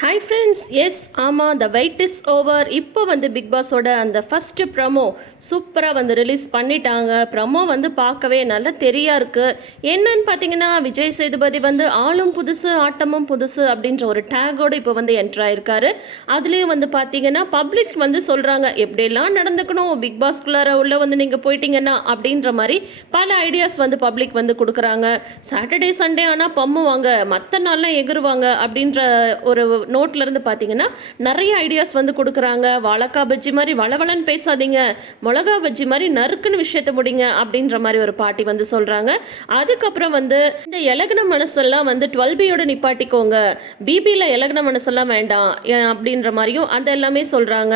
Hi friends S ஆமாம் the weight is over இப்போ வந்து பிக் பாஸோட அந்த ஃபஸ்ட்டு ப்ரமோ சூப்பராக வந்து ரிலீஸ் பண்ணிட்டாங்க. ப்ரமோ வந்து பார்க்கவே நல்ல தெரியா இருக்குது என்னன்னு பார்த்தீங்கன்னா விஜய் சேதுபதி வந்து ஆளும் புதுசு ஆட்டமும் புதுசு அப்படின்ற ஒரு டேகோடு இப்போ வந்து என்ட்ரு ஆயிருக்காரு. அதுலேயும் வந்து பார்த்தீங்கன்னா பப்ளிக் வந்து சொல்கிறாங்க எப்படியெல்லாம் நடந்துக்கணும்? பிக் பாஸ்குள்ளார உள்ளே வந்து நீங்கள் போயிட்டீங்கன்னா? அப்படின்ற மாதிரி பல ஐடியாஸ் வந்து பப்ளிக் வந்து கொடுக்குறாங்க. சாட்டர்டே சண்டே ஆனால் பம்முவாங்க. மற்ற நாள்லாம் எகிருவாங்க அப்படின்ற ஒரு நோட்டில் இருந்து பார்த்தீங்கன்னா நிறைய ஐடியாஸ் வந்து கொடுக்குறாங்க. வாழக்கா பஜ்ஜி மாதிரி வளவளன்னு பேசாதீங்க. மிளகா பஜ்ஜி மாதிரி நறுக்குன்னு விஷயத்த முடிங்க அப்படின்ற மாதிரி ஒரு பாட்டி வந்து சொல்கிறாங்க அதுக்கப்புறம் வந்து இந்த இலகுன மனசெல்லாம் வந்து டுவெல் பியோட நிப்பாட்டிக்கோங்க. பிபியில் இலகுன மனசெல்லாம் வேண்டாம். ஏன் அப்படின்ற மாதிரியும் அந்த எல்லாமே சொல்கிறாங்க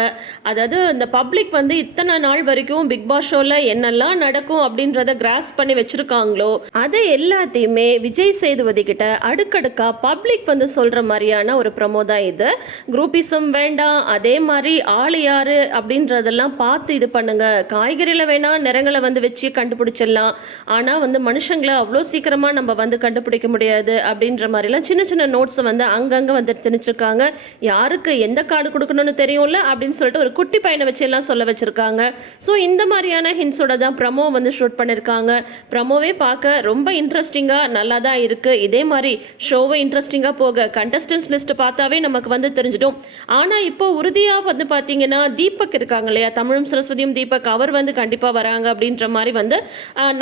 அதாவது இந்த பப்ளிக் வந்து இத்தனை நாள் வரைக்கும் பிக் பாஸ் ஷோவில் என்னெல்லாம் நடக்கும் அப்படின்றத கிராஸ் பண்ணி வச்சுருக்காங்களோ அதை எல்லாத்தையுமே விஜய் சேதுபதி கிட்ட அடுக்கடுக்கா பப்ளிக் வந்து சொல்கிற மாதிரியான ஒரு ப்ரமோ தான் இது? குரூப்பிசம் வேண்டாம் அதே மாதிரி ஆள் யாரு அப்படின்றதெல்லாம் பார்த்து இது பண்ணுங்க. காய்கறியில் வேணால் நிறங்களை வந்து வச்சு கண்டுபிடிச்சிடலாம். ஆனால் வந்து மனுஷங்களை அவ்வளோ சீக்கிரமாக நம்ம வந்து கண்டுபிடிக்க முடியாது அப்படின்ற மாதிரிலாம் சின்ன சின்ன நோட்ஸை வந்து அங்கங்கே வந்து திணிச்சிருக்காங்க. யாருக்கு எந்த கார்டு கொடுக்கணும்னு தெரியும்ல அப்படின்னு சொல்லிட்டு ஒரு குட்டி பையனை வச்சு எல்லாம் சொல்ல வச்சுருக்காங்க. ஸோ இந்த மாதிரியான ஹின்ஸோட தான் ப்ரமோ வந்து ஷூட் பண்ணியிருக்காங்க ப்ரமோவே பார்க்க ரொம்ப இன்ட்ரெஸ்டிங்காக நல்லா தான் இருக்குது இதே மாதிரி ஷோவை இன்ட்ரெஸ்டிங்காக போக கண்டஸ்டன்ஸ் லிஸ்ட்டை பார்த்தாவே நமக்கு வந்து தெரிஞ்சிடும். ஆனால் இப்போ உறுதியாக வந்து பார்த்தீங்கன்னா தீபக் இருக்காங்க இல்லையா? தமிழும் சரஸ்வதியும் தீபக் அவர் வந்து கண்டிப்பாக வராங்க அப்படின்ற மாதிரி வந்து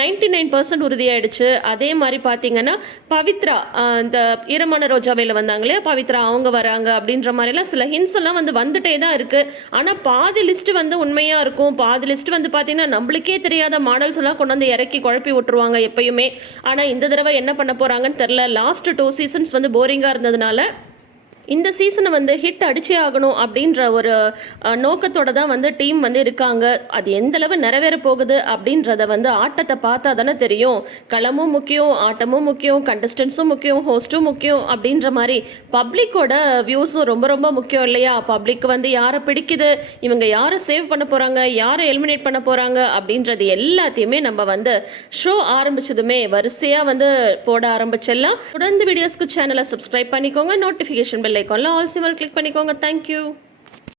நைன்டி நைன் பர்சன்ட் உறுதியாயிடுச்சு. அதே மாதிரி பார்த்தீங்கன்னா பவித்ரா இந்த ஈரமான ரோஜாவையில் வந்தாங்க இல்லையா? பவித்ரா அவங்க வராங்க அப்படின்ற மாதிரிலாம் சில ஹின்ஸ் எல்லாம் வந்து வந்துட்டே தான் இருக்குது ஆனால் பாதி லிஸ்ட் வந்து உண்மையாக இருக்கும். பாதி லிஸ்ட் வந்து பார்த்தீங்கன்னா நம்மளுக்கே தெரியாத மாடல்ஸ் எல்லாம் கொண்டு வந்து இறக்கி குழப்பி விட்டுருவாங்க எப்பயுமே. ஆனால் இந்த தடவை என்ன பண்ண போகிறாங்கன்னு தெரில லாஸ்ட் டூ சீசன்ஸ் வந்து போரிங்காக இருந்ததுனால இந்த சீசனை வந்து ஹிட் அடிச்சே ஆகணும் அப்படின்ற ஒரு நோக்கத்தோட தான் வந்து டீம் வந்து இருக்காங்க. அது எந்த அளவு நிறைவேற போகுது அப்படின்றத வந்து ஆட்டத்தை பார்த்தா தானே தெரியும். களமும் முக்கியம் ஆட்டமும் முக்கியம் கண்டஸ்டன்ஸும் முக்கியம் ஹோஸ்ட்டும் முக்கியம் அப்படின்ற மாதிரி பப்ளிக்கோட வியூஸும் ரொம்ப ரொம்ப முக்கியம் இல்லையா? பப்ளிக் வந்து யாரை பிடிக்குது? இவங்க யாரை சேவ் பண்ண போகிறாங்க யாரை எலிமினேட் பண்ண போகிறாங்க அப்படின்றது எல்லாத்தையுமே நம்ம வந்து ஷோ ஆரம்பிச்சதுமே வரிசையாக வந்து போட ஆரம்பிச்சிடலாம். தொடர்ந்து வீடியோஸ்க்கு சேனலை சப்ஸ்கிரைப் பண்ணிக்கோங்க. நோட்டிஃபிகேஷன் பெல் ஐக்கானில் ஆல் சிவல் கிளிக் பண்ணிக்கோங்க. Thank you